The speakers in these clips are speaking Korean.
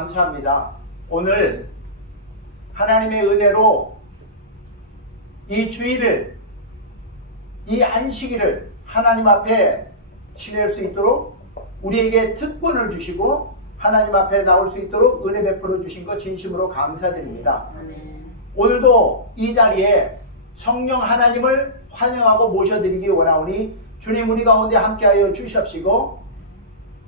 감사합니다. 오늘 하나님의 은혜로 이 주일을, 이 안식일을 하나님 앞에 지낼 수 있도록 우리에게 특권을 주시고 하나님 앞에 나올 수 있도록 은혜 베풀어 주신 것 진심으로 감사드립니다. 오늘도 이 자리에 성령 하나님을 환영하고 모셔드리기 원하오니 주님 우리 가운데 함께하여 주시옵시고,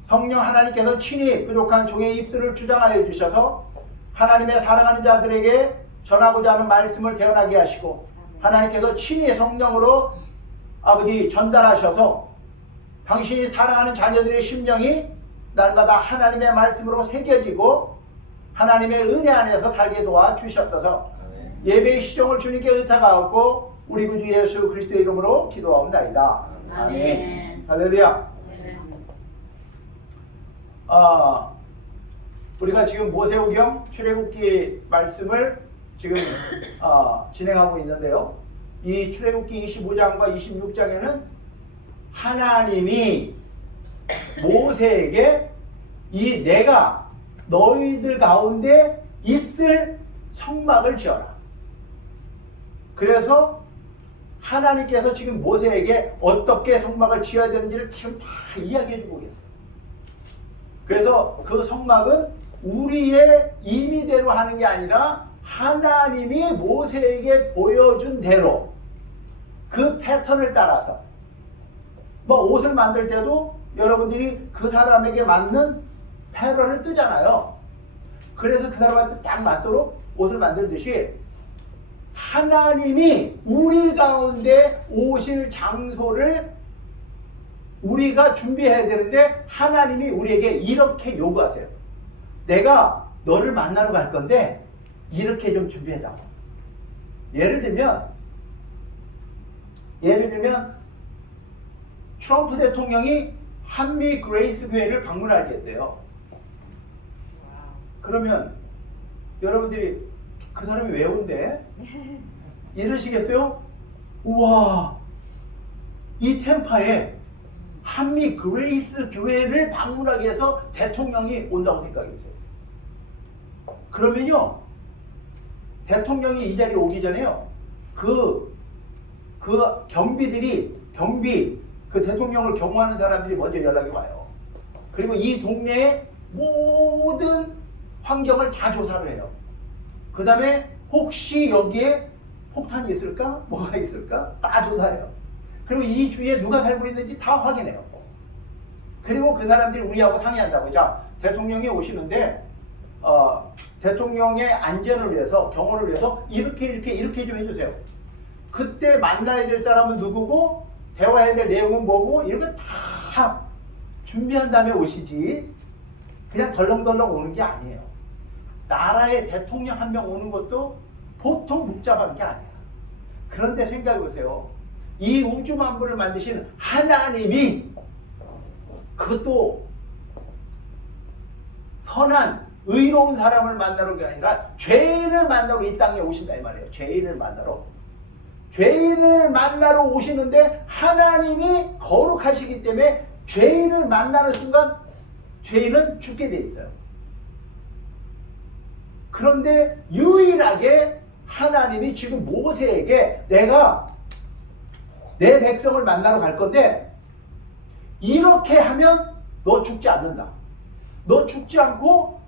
성령 하나님께서 친히 부족한 종의 입술을 주장하여 주셔서 하나님의 사랑하는 자들에게 전하고자 하는 말씀을 대언하게 하시고, 하나님께서 친히 성령으로 아버지 전달하셔서 당신이 사랑하는 자녀들의 심령이 날마다 하나님의 말씀으로 새겨지고 하나님의 은혜 안에서 살게 도와 주셨어서 예배의 시종을 주님께 의탁하옵고 우리 구주 예수 그리스도의 이름으로 기도하옵나이다. 아멘. 할렐루야. 우리가 지금 모세오경 출애굽기 말씀을 지금 진행하고 있는데요. 이 출애굽기 25장과 26장에는 하나님이 모세에게 이 내가 너희들 가운데 있을 성막을 지어라. 그래서 하나님께서 지금 모세에게 어떻게 성막을 지어야 되는지를 지금 다 이야기해 주고 계세요. 그래서 그 성막은 우리의 임의대로 하는 게 아니라 하나님이 모세에게 보여준 대로 그 패턴을 따라서, 뭐 옷을 만들 때도 여러분들이 그 사람에게 맞는 패런을 뜨잖아요. 그래서 그 사람한테 딱 맞도록 옷을 만들듯이 하나님이 우리 가운데 오실 장소를 우리가 준비해야 되는데 하나님이 우리에게 이렇게 요구하세요. 내가 너를 만나러 갈 건데 이렇게 좀 준비해달라고. 예를 들면 트럼프 대통령이 한미 그레이스 교회를 방문하겠대요. 그러면 여러분들이 그 사람이 왜 온대? 이러시겠어요? 우와, 이 템파에 한미 그레이스 교회를 방문하기 위해서 대통령이 온다고 생각해보세요. 그러면요, 대통령이 이 자리에 오기 전에요, 그 그 대통령을 경호하는 사람들이 먼저 연락이 와요. 그리고 이 동네의 모든 환경을 다 조사를 해요. 그 다음에 혹시 여기에 폭탄이 있을까? 뭐가 있을까? 다 조사해요. 그리고 이 주위에 누가 살고 있는지 다 확인해요. 그리고 그 사람들이 우리하고 상의한다고. 자, 대통령이 오시는데 대통령의 안전을 위해서, 경호를 위해서 이렇게 좀 해주세요. 그때 만나야 될 사람은 누구고 대화해야 될 내용은 뭐고, 이런 거 다 준비한 다음에 오시지 그냥 덜렁덜렁 오는 게 아니에요. 나라의 대통령 한 명 오는 것도 보통 복잡한 게 아니야. 그런데 생각해보세요. 이 우주 만물을 만드신 하나님이 그것도 선한 의로운 사람을 만나러 게 아니라 죄인을 만나러 이 땅에 오신다 이 말이에요. 죄인을 만나러 오시는데 하나님이 거룩하시기 때문에 죄인을 만나는 순간 죄인은 죽게 돼 있어요. 그런데 유일하게 하나님이 지금 모세에게 내가 내 백성을 만나러 갈 건데 이렇게 하면 너 죽지 않는다. 너 죽지 않고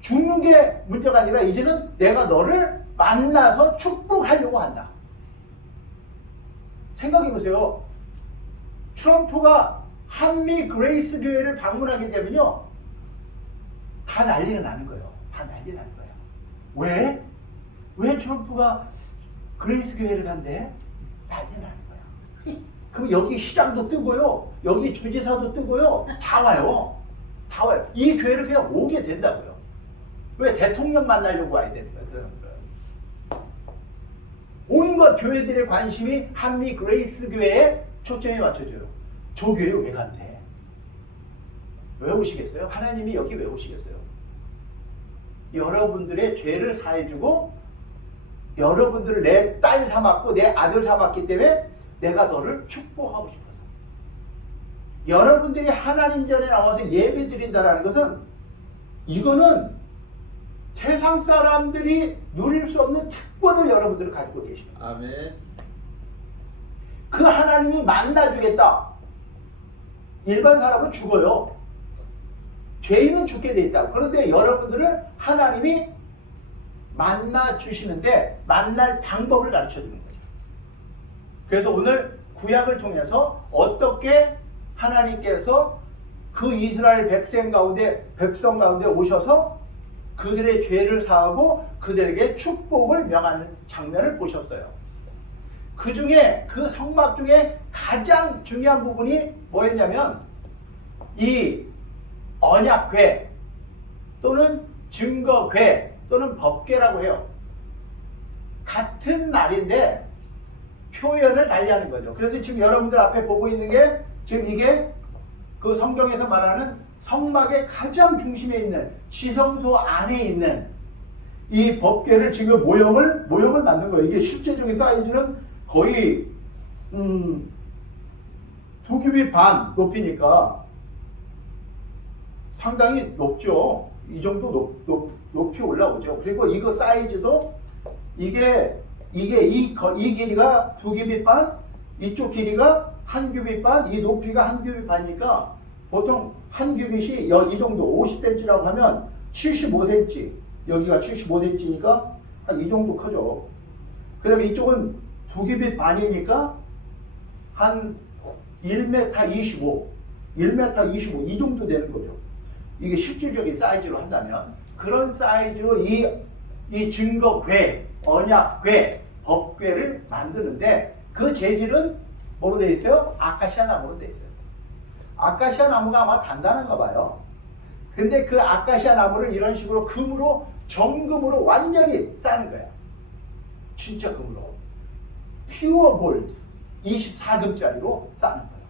죽는 게 문제가 아니라 이제는 내가 너를 만나서 축복하려고 한다. 생각해보세요. 트럼프가 한미 그레이스 교회를 방문하게 되면요, 다 난리가 나는 거예요. 다 난리 나는 거예요. 왜? 왜 트럼프가 그레이스 교회를 간대? 난리 나는 거야. 그럼 여기 시장도 뜨고요, 여기 주지사도 뜨고요, 다 와요. 이 교회를 그냥 오게 된다고요. 왜? 대통령 만나려고 와야 되는 거예요. 온갖 교회들의 관심이 한미 그레이스 교회에 초점이 맞춰져요. 저 교회 왜 간대? 왜 오시겠어요? 하나님이 여기 왜 오시겠어요? 여러분들의 죄를 사해주고 여러분들을 내 딸 삼았고 내 아들 삼았기 때문에 내가 너를 축복하고 싶어서. 여러분들이 하나님 전에 나와서 예배 드린다는 것은 이거는 세상 사람들이 누릴 수 없는 특권을 여러분들이 가지고 계십니다. 아멘. 그 하나님이 만나주겠다. 일반 사람은 죽어요. 죄인은 죽게 돼 있다. 그런데 여러분들을 하나님이 만나 주시는데 만날 방법을 가르쳐 주는 거죠. 그래서 오늘 구약을 통해서 어떻게 하나님께서 그 이스라엘 백성 가운데 오셔서 그들의 죄를 사하고 그들에게 축복을 명하는 장면을 보셨어요. 그 중에 그 성막 중에 가장 중요한 부분이 뭐였냐면 이 언약궤 또는 증거궤 또는 법궤라고 해요. 같은 말인데 표현을 달리하는 거죠. 그래서 지금 여러분들 앞에 보고 있는 게 지금 이게 그 성경에서 말하는 성막의 가장 중심에 있는 지성소 안에 있는 이 법궤를 지금 모형을 만든 거예요. 이게 실제적인 사이즈는 거의 2규빗 반 높이니까 상당히 높죠. 이 정도 높이 올라오죠. 그리고 이거 사이즈도 이게 이 길이가 2규빗 반, 이쪽 길이가 1규빗 반, 이 높이가 1규빗 반이니까 보통 1규빗이 이 정도 50cm라고 하면 75cm, 여기가 75cm니까 한 이 정도 크죠. 그 다음에 이쪽은 2규빗 반이니까 한 1m 25, 1m 25 이 정도 되는 거죠. 이게 실질적인 사이즈로 한다면 그런 사이즈로 이 증거궤, 언약궤, 법궤를 만드는데 그 재질은 뭐로 되어 있어요? 아카시아 나무로 되어 있어요. 아카시아 나무가 아마 단단한가 봐요. 근데 그 아카시아 나무를 이런 식으로 금으로 정금으로 완전히 싸는 거야. 진짜 금으로. 퓨어 골드 24금짜리로 싸는 거예요.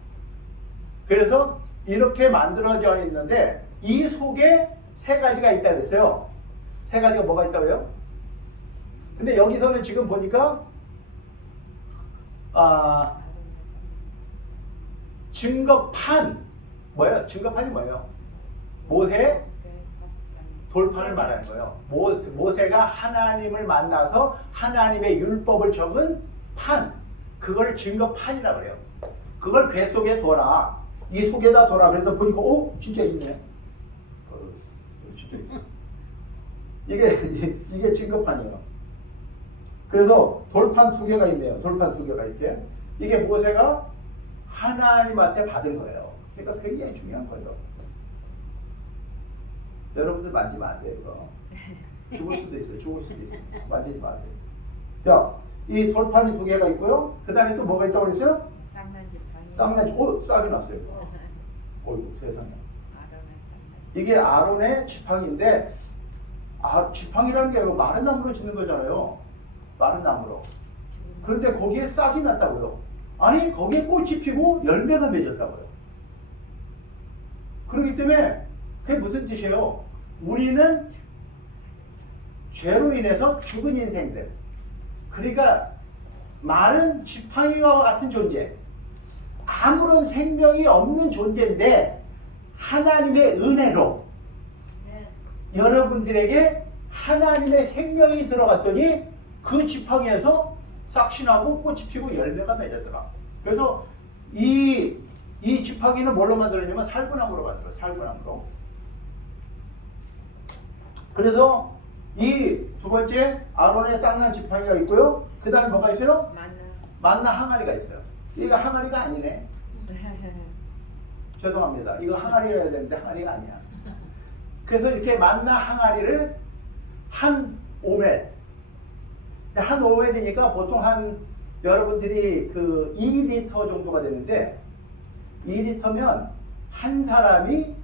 그래서 이렇게 만들어져 있는데 이 속에 세 가지가 있다 그랬어요. 세 가지가 뭐가 있다고요? 근데 여기서는 지금 보니까 증거판 뭐예요? 증거판이 뭐예요? 모세 돌판을 말하는 거예요. 모세가 하나님을 만나서 하나님의 율법을 적은 판, 그걸 증거판이라고 그래요. 그걸 궤 속에 둬라. 이 속에다 둬라. 그래서 보니까 진짜 있네. 이게 증거판이에요. 그래서 돌판 2개가 있네요. 돌판 2개가 있대. 이게 모세가 하나님한테 받은 거예요. 그러니까 굉장히 중요한 거죠. 여러분들 만지면 안 돼요, 이거. 죽을 수도 있어요. 죽을 수도 있어요. 만지지 마세요. 자, 이 돌판이 2개가 있고요. 그 다음에 또 뭐가 있다고 그랬어요? 쌍난, 싹이 났어요. 어이구, 세상에. 이게 아론의 지팡이인데, 지팡이라는 게 마른 나무로 짓는 거잖아요. 마른 나무로. 그런데 거기에 싹이 났다고요. 아니, 거기에 꽃이 피고 열매가 맺었다고요. 그렇기 때문에 그게 무슨 뜻이에요? 우리는 죄로 인해서 죽은 인생들. 그러니까 마른 지팡이와 같은 존재. 아무런 생명이 없는 존재인데 하나님의 은혜로 여러분들에게 하나님의 생명이 들어갔더니 그 지팡이에서 싹이 나고 꽃이 피고 열매가 맺었더라. 그래서 이 지팡이는 뭘로 만들었냐면 살구나무로 만들어요. 살구나무로. 그래서 이 두 번째 아론의 쌍난 지팡이가 있고요. 그 다음에 뭐가 있어요? 만나 항아리가 있어요. 이거 항아리가 아니네. 죄송합니다. 이거 항아리여야 되는데 항아리가 아니야. 그래서 이렇게 만나 항아리를 한 5맷. 한 5맷이니까 보통 한 여러분들이 그 2리터 정도가 되는데 2리터면 한 사람이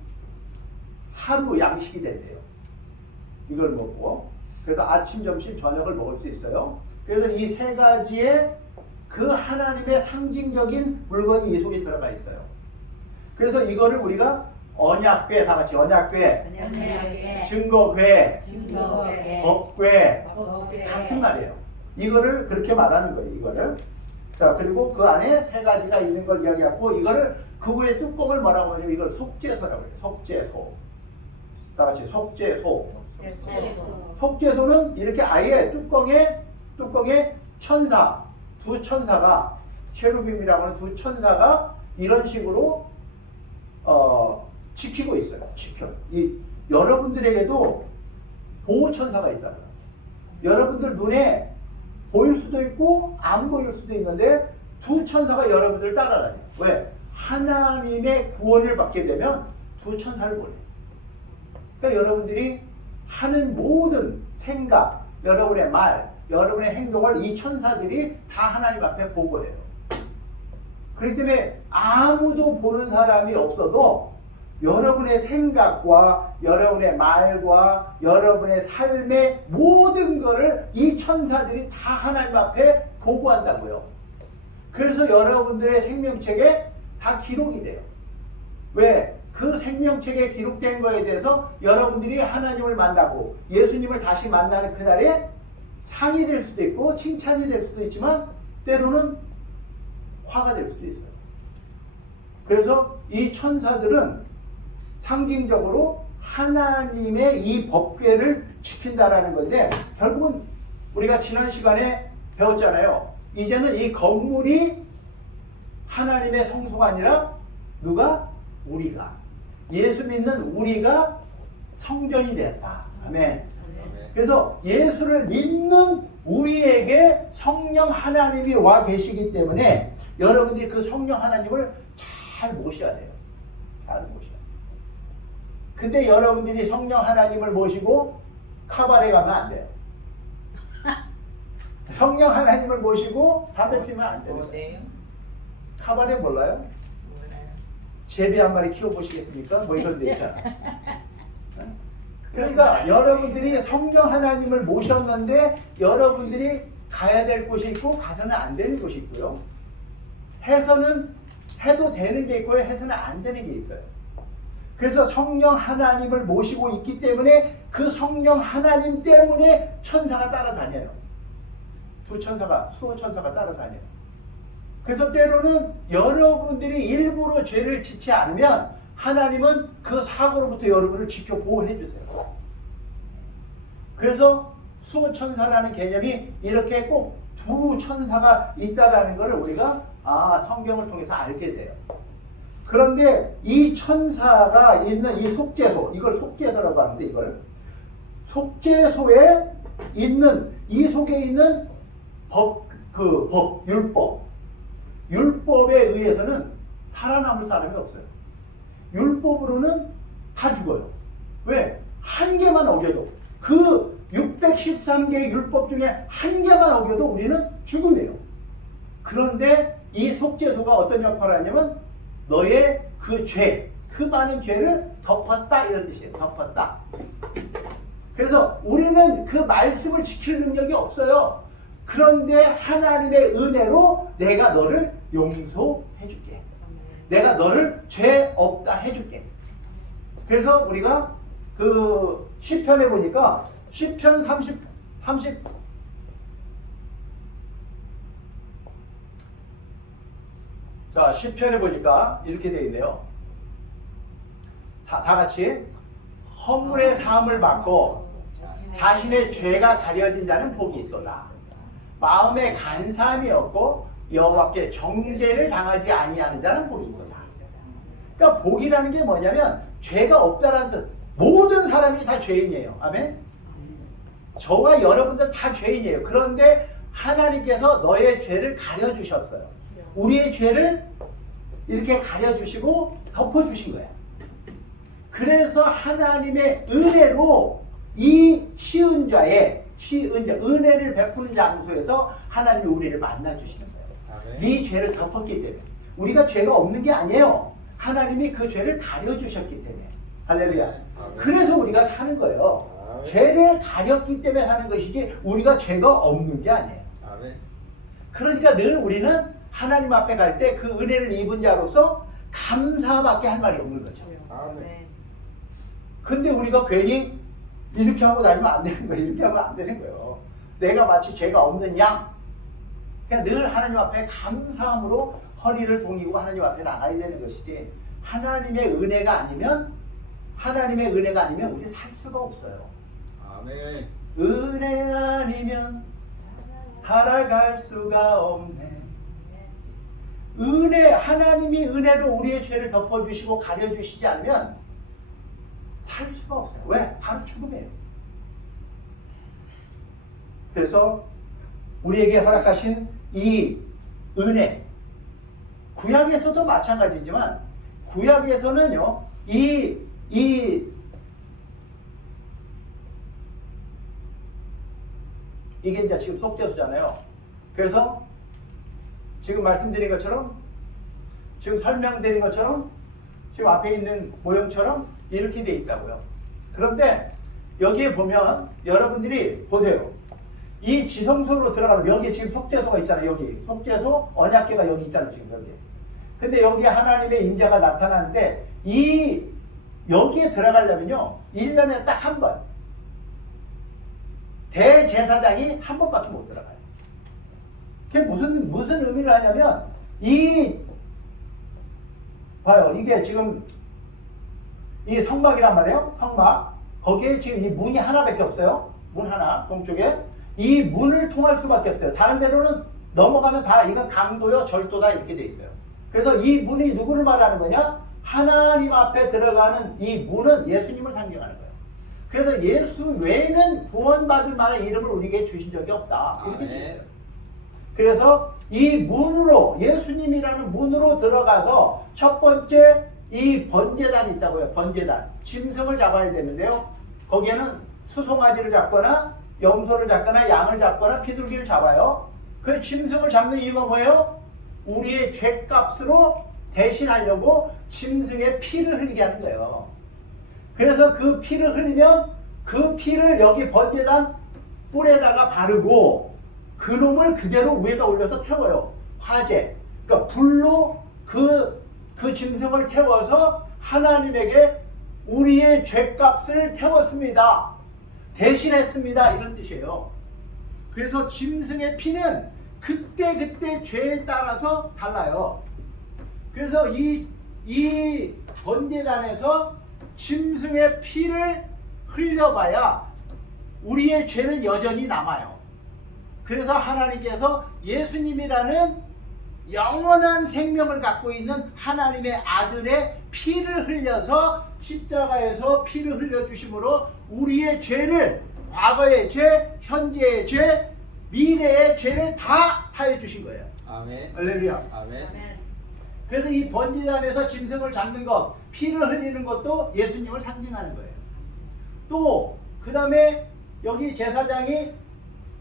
하루 양식이 된대요. 이걸 먹고. 그래서 아침, 점심, 저녁을 먹을 수 있어요. 그래서 이 세 가지의 그 하나님의 상징적인 물건이 이 속에 들어가 있어요. 그래서 이거를 우리가 언약궤, 다 같이 언약궤, 증거궤, 법궤 같은 말이에요. 이거를 그렇게 말하는 거예요. 이거를. 자, 그리고 그 안에 세 가지가 있는 걸 이야기하고 이거를 그 위에 뚜껑을 뭐라고 하냐면 이걸 속죄소라고 해요. 속죄소. 다 같이 속죄소. 속죄소는 이렇게 아예 뚜껑에 천사, 두 천사가, 체루빔이라고 하는 두 천사가 이런 식으로 지키고 있어요. 여러분들에게도 보호천사가 있다는 거예요. 여러분들 눈에 보일 수도 있고 안 보일 수도 있는데 두 천사가 여러분들을 따라다녀요. 왜? 하나님의 구원을 받게 되면 두 천사를 보내요. 그러니까 여러분들이 하는 모든 생각, 여러분의 말, 여러분의 행동을 이 천사들이 다 하나님 앞에 보고해요. 그렇기 때문에 아무도 보는 사람이 없어도 여러분의 생각과 여러분의 말과 여러분의 삶의 모든 것을 이 천사들이 다 하나님 앞에 보고한다고요. 그래서 여러분들의 생명책에 다 기록이 돼요. 왜? 그 생명책에 기록된 거에 대해서 여러분들이 하나님을 만나고 예수님을 다시 만나는 그날에 상이 될 수도 있고 칭찬이 될 수도 있지만 때로는 화가 될 수도 있어요. 그래서 이 천사들은 상징적으로 하나님의 이 법궤를 지킨다라는 건데 결국은 우리가 지난 시간에 배웠잖아요. 이제는 이 건물이 하나님의 성소가 아니라 누가? 우리가. 예수 믿는 우리가 성전이 됐다. 아멘. 그래서 예수를 믿는 우리에게 성령 하나님이 와 계시기 때문에 여러분들이 그 성령 하나님을 잘 모셔야 돼요. 잘 모셔야 돼요. 근데 여러분들이 성령 하나님을 모시고 카바레 가면 안 돼요. 성령 하나님을 모시고 담배 피면 안 돼요. 카바레 몰라요? 제비 한 마리 키워보시겠습니까? 뭐 이런 데 있잖아. 그러니까 여러분들이 성령 하나님을 모셨는데 여러분들이 가야 될 곳이 있고 가서는 안 되는 곳이 있고요. 해서는 해도 되는 게 있고요. 해서는 안 되는 게 있어요. 그래서 성령 하나님을 모시고 있기 때문에 그 성령 하나님 때문에 천사가 따라다녀요. 두 천사가, 수호 천사가 따라다녀요. 그래서 때로는 여러분들이 일부러 죄를 짓지 않으면 하나님은 그 사고로부터 여러분을 지켜 보호해 주세요. 그래서 수호 천사라는 개념이 이렇게 꼭 두 천사가 있다라는 것을 우리가 성경을 통해서 알게 돼요. 그런데 이 천사가 있는 이 속죄소, 이걸 속죄소라고 하는데 이걸 속죄소에 있는 이 속에 있는 율법에 의해서는 살아남을 사람이 없어요. 율법으로는 다 죽어요. 왜? 한 개만 어겨도 그 613개의 율법 중에 한 개만 어겨도 우리는 죽음이에요. 그런데 이 속죄소가 어떤 역할을 하냐면 너의 그 죄, 그 많은 죄를 덮었다 이런 뜻이에요. 덮었다. 그래서 우리는 그 말씀을 지킬 능력이 없어요. 그런데 하나님의 은혜로 내가 너를 용서해 줄게. 내가 너를 죄 없다 해 줄게. 그래서 우리가 그 시편에 보니까 시편 30 자, 시편에 보니까 이렇게 되어 있네요. 다 같이 허물의 사함을 받고 자신의 죄가 가려진 자는 복이 있도다. 마음에 간사함이 없고 여호와께 정죄를 당하지 아니하는 자는 복이 있도다. 그러니까 복이라는 게 뭐냐면 죄가 없다라는 뜻. 모든 사람이 다 죄인이에요. 아멘. 저와 여러분들 다 죄인이에요. 그런데 하나님께서 너의 죄를 가려주셨어요. 우리의 죄를 이렇게 가려주시고 덮어주신 거예요. 그래서 하나님의 은혜로 이 은혜를 베푸는 장소에서 하나님이 우리를 만나주시는 거예요. 네 죄를 덮었기 때문에. 우리가 죄가 없는 게 아니에요. 하나님이 그 죄를 가려주셨기 때문에. 할렐루야. 그래서 우리가 사는 거예요. 죄를 가렸기 때문에 사는 것이지 우리가 죄가 없는 게 아니에요. 그러니까 늘 우리는 하나님 앞에 갈 때 그 은혜를 입은 자로서 감사밖에 할 말이 없는 거죠. 근데 우리가 괜히 이렇게 하고 다니면 안 되는 거예요. 이렇게 하면 안 되는 거예요. 내가 마치 죄가 없는 양. 그냥 늘 하나님 앞에 감사함으로 허리를 동이고 하나님 앞에 나가야 되는 것이지 하나님의 은혜가 아니면 우리 살 수가 없어요. 아멘. 은혜 아니면 살아갈 수가 없네. 은혜, 하나님이 은혜로 우리의 죄를 덮어주시고 가려주시지 않으면 살 수가 없어요. 왜? 바로 죽음이에요. 그래서 우리에게 허락하신 이 은혜, 구약에서도 마찬가지지만 구약에서는요, 이게 이제 지금 속죄소잖아요. 그래서 지금 말씀드린 것처럼, 지금 설명드린 것처럼, 지금 앞에 있는 모형처럼 이렇게 돼 있다고요. 그런데 여기에 보면 여러분들이 보세요. 이 지성소로 들어가면 여기에 지금 속죄소가 있잖아요. 여기 속죄소 언약궤가 여기 있잖아요. 지금 여기. 근데 여기에 하나님의 임재가 나타나는데 여기에 들어가려면요 1년에 딱 한 번, 대제사장이 한 번밖에 못 들어가요. 그게 무슨 의미를 하냐면 봐요. 이게 지금 이 성막이란 말이에요. 성막. 거기에 지금 이 문이 하나밖에 없어요. 문 하나, 동쪽에. 이 문을 통할 수밖에 없어요. 다른 데로는 넘어가면 다 이건 강도요, 절도다 이렇게 돼 있어요. 그래서 이 문이 누구를 말하는 거냐? 하나님 앞에 들어가는 이 문은 예수님을 상징하는 거예요. 그래서 예수 외에는 구원받을 만한 이름을 우리에게 주신 적이 없다. 이렇게 돼 있어요. 그래서 이 문으로, 예수님이라는 문으로 들어가서 첫 번째 이 번제단이 있다고요. 번제단. 짐승을 잡아야 되는데요. 거기에는 수송아지를 잡거나 염소를 잡거나 양을 잡거나 비둘기를 잡아요. 그 짐승을 잡는 이유가 뭐예요? 우리의 죄값으로 대신하려고 짐승의 피를 흘리게 하는 거예요. 그래서 그 피를 흘리면 그 피를 여기 번제단 뿔에다가 바르고 그놈을 그대로 위에다 올려서 태워요. 화재. 그러니까 불로 그 짐승을 태워서 하나님에게 우리의 죄값을 태웠습니다. 대신했습니다. 이런 뜻이에요. 그래서 짐승의 피는 그때 죄에 따라서 달라요. 그래서 이 번제단에서 짐승의 피를 흘려봐야 우리의 죄는 여전히 남아요. 그래서 하나님께서 예수님이라는 영원한 생명을 갖고 있는 하나님의 아들의 피를 흘려서 십자가에서 피를 흘려주심으로 우리의 죄를, 과거의 죄, 현재의 죄, 미래의 죄를 다 사해 주신 거예요. 아멘. 할렐루야. 아멘. 그래서 이 번제단에서 짐승을 잡는 것, 피를 흘리는 것도 예수님을 상징하는 거예요. 또 그 다음에 여기 제사장이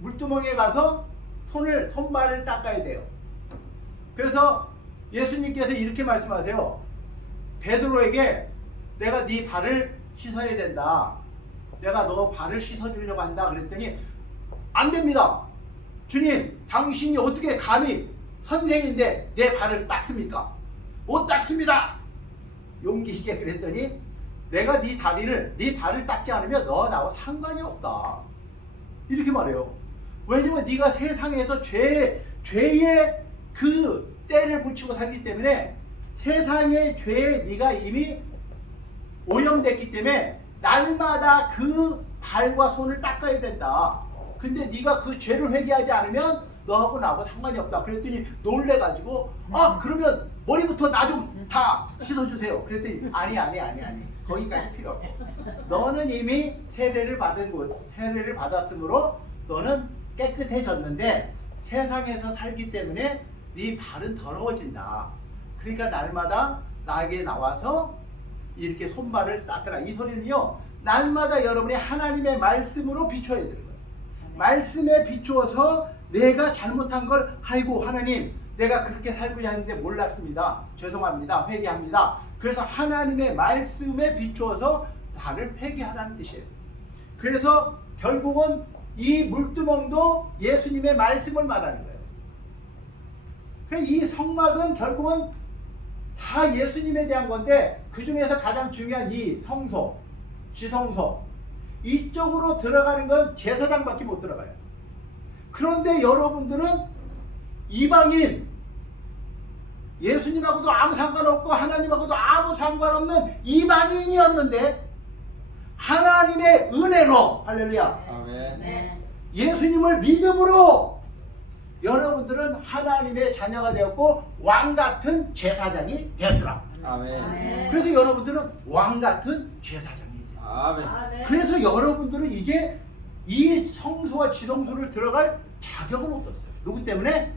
물두멍에 가서 손발을 닦아야 돼요. 그래서 예수님께서 이렇게 말씀하세요. 베드로에게 내가 네 발을 씻어야 된다. 내가 너 발을 씻어주려고 한다. 그랬더니 안 됩니다. 주님, 당신이 어떻게 감히 선생인데 내 발을 닦습니까? 못 닦습니다. 용기 있게 그랬더니 내가 네 발을 닦지 않으면 너 나하고 상관이 없다. 이렇게 말해요. 왜냐면 네가 세상에서 죄의 그 때를 붙이고 살기 때문에 세상의 죄에 네가 이미 오염됐기 때문에 날마다 그 발과 손을 닦아야 된다. 근데 네가 그 죄를 회개하지 않으면 너하고 나하고 상관이 없다. 그랬더니 놀래가지고 그러면 머리부터 나 좀 다 씻어주세요. 그랬더니 아니 거기까지 필요 없고 너는 이미 세례를 받았으므로 너는 깨끗해졌는데 세상에서 살기 때문에 네 발은 더러워진다. 그러니까 날마다 나에게 나와서 이렇게 손발을 닦으라. 이 소리는요, 날마다 여러분이 하나님의 말씀으로 비춰야 되는 거예요. 말씀에 비추어서 내가 잘못한 걸, 아이고 하나님 내가 그렇게 살고자 했는데 몰랐습니다. 죄송합니다. 회개합니다. 그래서 하나님의 말씀에 비추어서 나를 회개하라는 뜻이에요. 그래서 결국은 이 물두멍도 예수님의 말씀을 말하는 거예요. 그래서 이 성막은 결국은 다 예수님에 대한 건데 그 중에서 가장 중요한 이 성소, 지성소 이쪽으로 들어가는 건 제사장밖에 못 들어가요. 그런데 여러분들은 이방인, 예수님하고도 아무 상관없고 하나님하고도 아무 상관없는 이방인이었는데 하나님의 은혜로 할렐루야. 아멘. 네. 예수님을 믿음으로 여러분들은 하나님의 자녀가 되었고 왕 같은 제사장이 되었더라. 아멘. 아멘. 그래서 여러분들은 왕 같은 제사장이 돼요. 아멘. 아멘. 그래서 여러분들은 이게 이 성소와 지성소를 들어갈 자격을 얻었어요. 누구 때문에?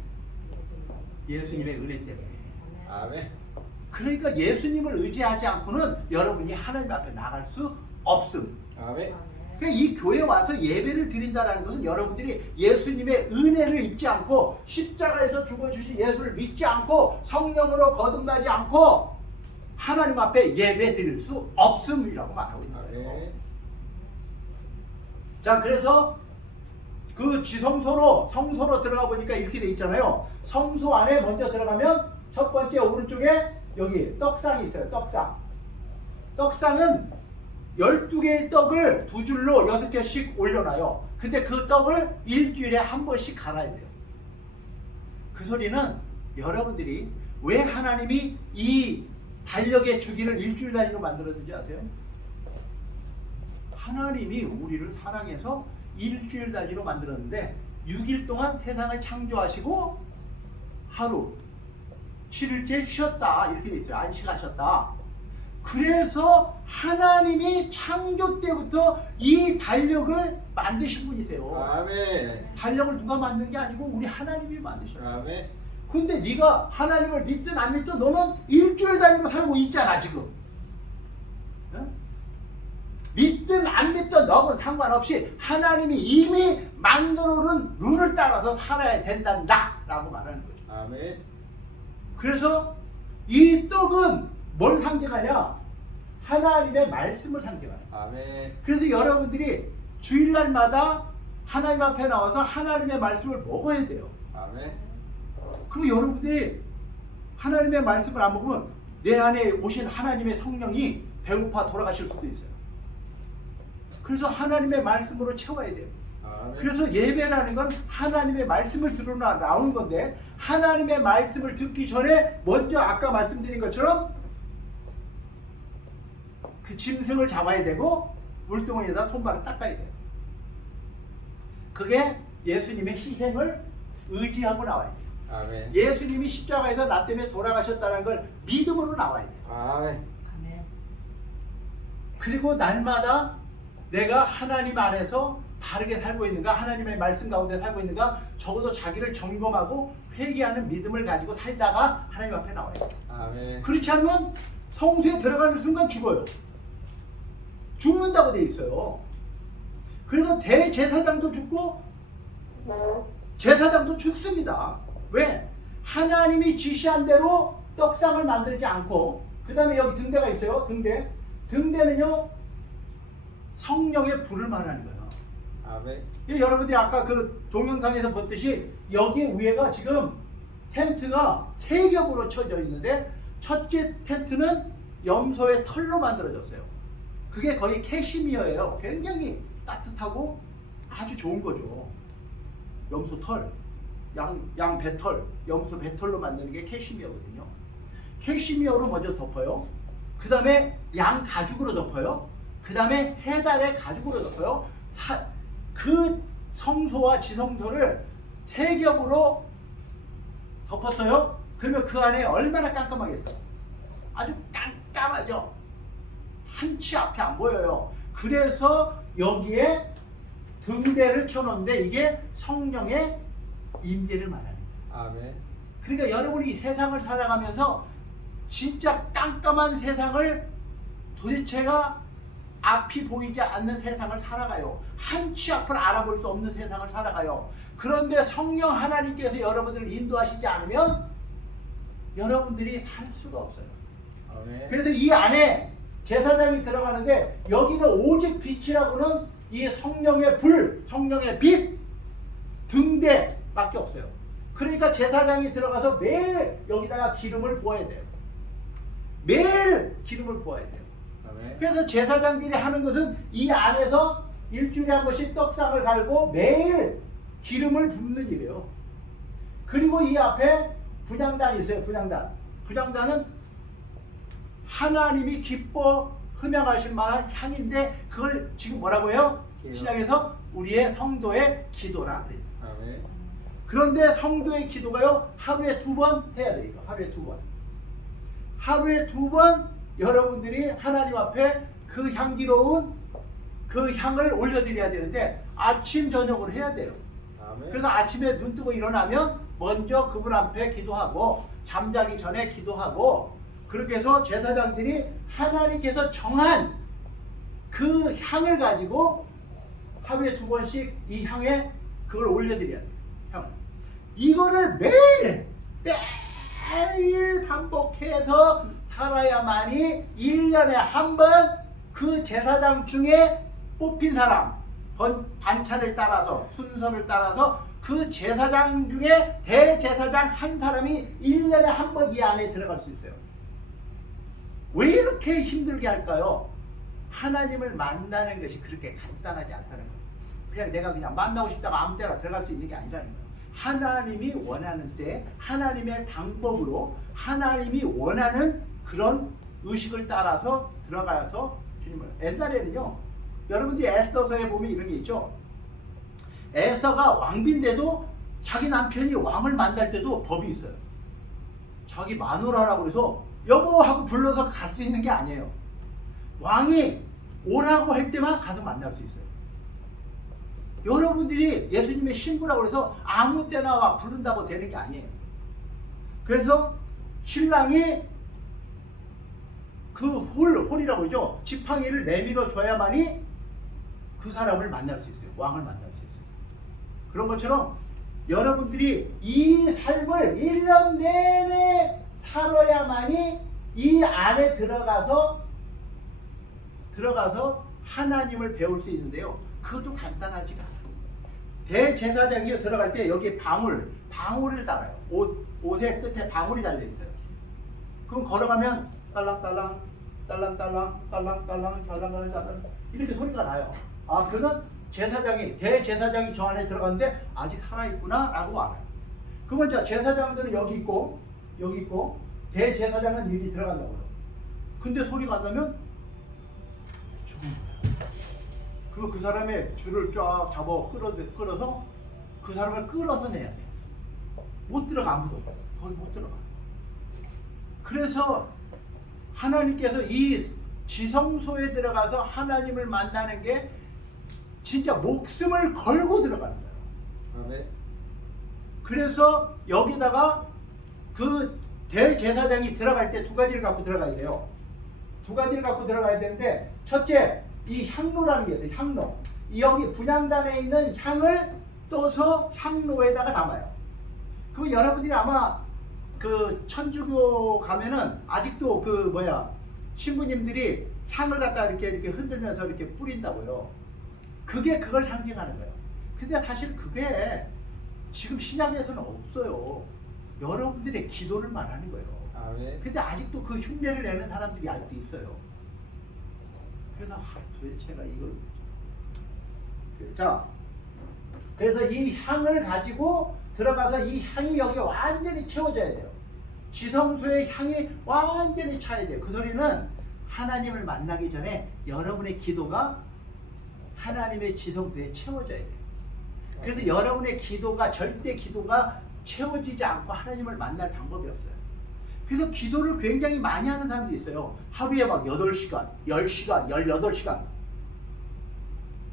예수님의 은혜 때문에. 아멘. 그러니까 예수님을 의지하지 않고는 여러분이 하나님 앞에 나갈 수 없음. 아멘. 그러니까 이 교회에 와서 예배를 드린다는 것은 여러분들이 예수님의 은혜를 입지 않고 십자가에서 죽어주신 예수를 믿지 않고 성령으로 거듭나지 않고 하나님 앞에 예배 드릴 수 없음이라고 말하고 있는 거예요. 아멘. 자, 그래서 그 지성소로 성소로 들어가 보니까 이렇게 돼 있잖아요. 성소 안에 먼저 들어가면 첫 번째 오른쪽에 여기 떡상이 있어요. 떡상. 떡상은 12개의 떡을 두 줄로 6개씩 올려놔요. 근데 그 떡을 일주일에 한 번씩 갈아야 돼요. 그 소리는 여러분들이 왜 하나님이 이 달력의 주기를 일주일 단위로 만들었는지 아세요? 하나님이 우리를 사랑해서 일주일 단위로 만들었는데 6일 동안 세상을 창조하시고 하루 7일째 쉬었다 이렇게 돼 있어요. 안식하셨다. 그래서 하나님이 창조 때부터 이 달력을 만드신 분이세요. 아멘. 달력을 누가 만든 게 아니고 우리 하나님이 만드셨어요. 아멘. 근데 네가 하나님을 믿든 안 믿든 너는 일주일 단위로 살고 있잖아 지금. 응? 믿든 안 믿든 너는 상관없이 하나님이 이미 만들어놓은 룰을 따라서 살아야 된단다 라고 말하는 거죠. 아멘. 그래서 이 떡은 뭘 상징하냐? 하나님의 말씀을 상징하냐. 아멘. 그래서 여러분들이 주일날마다 하나님 앞에 나와서 하나님의 말씀을 먹어야 돼요. 아멘. 그리고 여러분들이 하나님의 말씀을 안 먹으면 내 안에 오신 하나님의 성령이 배고파 돌아가실 수도 있어요. 그래서 하나님의 말씀으로 채워야 돼요. 아멘. 그래서 예배라는 건 하나님의 말씀을 들어 나오는 건데 하나님의 말씀을 듣기 전에 먼저 아까 말씀드린 것처럼 그 짐승을 잡아야 되고 물동이에다 손발을 닦아야 돼요. 그게 예수님의 희생을 의지하고 나와야 돼요. 아멘. 예수님이 십자가에서 나 때문에 돌아가셨다는 걸 믿음으로 나와야 돼요. 아멘. 아멘. 그리고 날마다 내가 하나님 안에서 바르게 살고 있는가, 하나님의 말씀 가운데 살고 있는가, 적어도 자기를 점검하고 회개하는 믿음을 가지고 살다가 하나님 앞에 나와야 돼요. 아멘. 그렇지 않으면 성소에 들어가는 순간 죽어요. 죽는다고 돼 있어요. 그래서 대제사장도 죽고 제사장도 죽습니다. 왜? 하나님이 지시한 대로 떡상을 만들지 않고 그 다음에 여기 등대가 있어요. 등대는요 성령의 불을 말하는 거예요. 아멘. 여러분들이 아까 그 동영상에서 봤듯이 여기 위에가 지금 텐트가 3겹으로 쳐져 있는데 첫째 텐트는 염소의 털로 만들어졌어요. 그게 거의 캐시미어예요. 굉장히 따뜻하고 아주 좋은 거죠. 염소 털, 양 배털, 염소 배털로 만드는 게 캐시미어거든요. 캐시미어로 먼저 덮어요. 그 다음에 양 가죽으로 덮어요. 그 다음에 해달의 가죽으로 덮어요. 그 성소와 지성소를 3겹으로 덮었어요. 그러면 그 안에 얼마나 깜깜하겠어요. 아주 깜깜하죠. 한치 앞에 안 보여요. 그래서 여기에 등대를 켜놓는데 이게 성령의 임재를 말하는 거예요. 아멘. 그러니까 여러분이 이 세상을 살아가면서 진짜 깜깜한 세상을 도대체가 앞이 보이지 않는 세상을 살아가요. 한치 앞을 알아볼 수 없는 세상을 살아가요. 그런데 성령 하나님께서 여러분들을 인도하시지 않으면 여러분들이 살 수가 없어요. 아멘. 그래서 이 안에 제사장이 들어가는데 여기는 오직 빛이라고는 이 성령의 불, 성령의 빛, 등대밖에 없어요. 그러니까 제사장이 들어가서 매일 여기다가 기름을 부어야 돼요. 매일 기름을 부어야 돼요. 아멘. 그래서 제사장들이 하는 것은 이 안에서 일주일에 한 번씩 떡상을 갈고 매일 기름을 붓는 일이에요. 그리고 이 앞에 분향단이 있어요. 분향단. 분향단은 하나님이 기뻐 흠양하실 만한 향인데 그걸 지금 뭐라고 해요? 기도. 신약에서 우리의 성도의 기도라 그래요. 아멘. 그런데 성도의 기도가요 하루에 2번 해야 돼요. 이거 하루에 2번. 하루에 2번 여러분들이 하나님 앞에 그 향기로운 그 향을 올려드려야 되는데 아침 저녁으로 해야 돼요. 아멘. 그래서 아침에 눈 뜨고 일어나면 먼저 그분 앞에 기도하고 잠자기 전에 기도하고 그렇게 해서 제사장들이 하나님께서 정한 그 향을 가지고 하루에 2번씩 이 향에 그걸 올려드려야 돼요. 향을. 이거를 매일 반복해서 살아야만이 1년에 한 번 그 제사장 중에 뽑힌 사람 반차를 따라서 순서를 따라서 그 제사장 중에 대제사장 한 사람이 1년에 한 번 이 안에 들어갈 수 있어요. 왜 이렇게 힘들게 할까요? 하나님을 만나는 것이 그렇게 간단하지 않다는 거예요. 그냥 내가 그냥 만나고 싶다고 아무 때나 들어갈 수 있는 게 아니라는 거예요. 하나님이 원하는 때 하나님의 방법으로 하나님이 원하는 그런 의식을 따라서 들어가서 주님을 옛날에는요 여러분들이 에스더서에 보면 이런 게 있죠. 에스더가 왕비인데도 자기 남편이 왕을 만날 때도 법이 있어요. 자기 마누라라고 해서 여보 하고 불러서 갈 수 있는 게 아니에요. 왕이 오라고 할 때만 가서 만날 수 있어요. 여러분들이 예수님의 신부라고 해서 아무 때나 와 부른다고 되는 게 아니에요. 그래서 신랑이 그 홀이라고 그러죠. 지팡이를 내밀어 줘야만이 그 사람을 만날 수 있어요. 왕을 만날 수 있어요. 그런 것처럼 여러분들이 이 삶을 1년 내내 살아야만이 이 안에 들어가서 하나님을 배울 수 있는데요. 그것도 간단하지가 않아요. 대제사장이 들어갈 때 여기 방울을 달아요. 옷의 끝에 방울이 달려 있어요. 그럼 걸어가면 딸랑딸랑 딸랑딸랑 딸랑딸랑 딸랑딸랑 이렇게 소리가 나요. 아, 그는 대제사장이 저 안에 들어갔는데 아직 살아있구나 라고 알아요. 그러면 자 제사장들은 여기 있고 대제사장은 여기 들어간다고요. 근데 소리가 안 나면 죽은 거예요. 그리고 그 사람의 줄을 쫙 잡아 끌어서 그 사람을 끌어서 내야 돼요. 못 들어가. 아무도 거기 못 들어가. 그래서 하나님께서 이 지성소에 들어가서 하나님을 만나는 게 진짜 목숨을 걸고 들어가는 거예요. 아멘. 그래서 여기다가 그 대제사장이 들어갈 때 2가지를 갖고 들어가야 돼요. 2가지를 갖고 들어가야 되는데 첫째, 이 향로라는 게 있어요. 향로. 여기 분향단에 있는 향을 떠서 향로에다가 담아요. 그럼 여러분들이 아마 그 천주교 가면은 아직도 신부님들이 향을 갖다 이렇게 흔들면서 이렇게 뿌린다고요. 그게 그걸 상징하는 거예요. 근데 사실 그게 지금 신약에서는 없어요. 여러분들의 기도를 말하는 거예요. 아멘. 근데 아직도 그 흉내를 내는 사람들이 아직도 있어요. 그래서 도대체가 이걸 자, 그래서 이 향을 가지고 들어가서 이 향이 여기 완전히 채워져야 돼요. 지성소의 향이 완전히 차야 돼요. 그 소리는 하나님을 만나기 전에 여러분의 기도가 하나님의 지성소에 채워져야 돼요. 그래서 여러분의 기도가 절대 기도가 채워지지 않고 하나님을 만날 방법이 없어요. 그래서 기도를 굉장히 많이 하는 사람도 있어요. 하루에 막 8시간, 10시간, 18시간.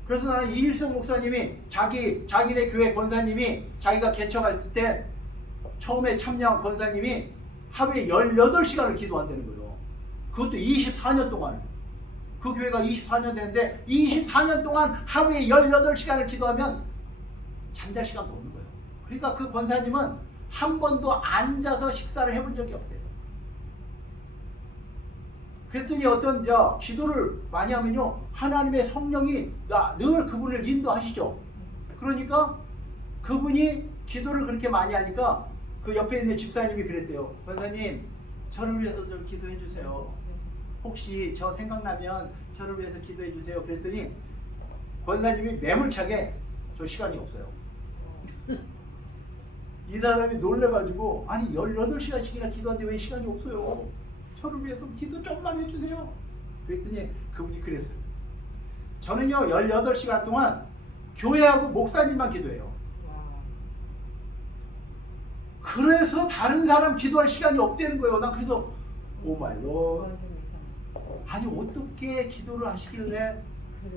그래서 나는 이일성 목사님이 자기네 교회 권사님이 자기가 개척할 때 처음에 참여한 권사님이 하루에 18시간을 기도한다는 거예요. 그것도 24년 동안. 그 교회가 24년 됐는데 24년 동안 하루에 18시간을 기도하면 잠잘 시간도 없는 거예요. 그러니까 그 권사님은 한 번도 앉아서 식사를 해본 적이 없대요. 그랬더니 기도를 많이 하면요 하나님의 성령이 늘 그분을 인도하시죠. 그러니까 그분이 기도를 그렇게 많이 하니까 그 옆에 있는 집사님이 그랬대요. 권사님, 저를 위해서 좀 기도해 주세요. 혹시 저 생각나면 저를 위해서 기도해 주세요. 그랬더니 권사님이 매몰차게 저 시간이 없어요. 이 사람이 놀래가지고 아니 18시간씩이나 기도하는데 왜 시간이 없어요? 저를 위해서 기도 좀만 해주세요. 그랬더니 그분이 그랬어요. 저는요 18시간 동안 교회하고 목사님만 기도해요. 그래서 다른 사람 기도할 시간이 없다는 거예요. 난 그래서 오마이갓, 아니 어떻게 기도를 하시길래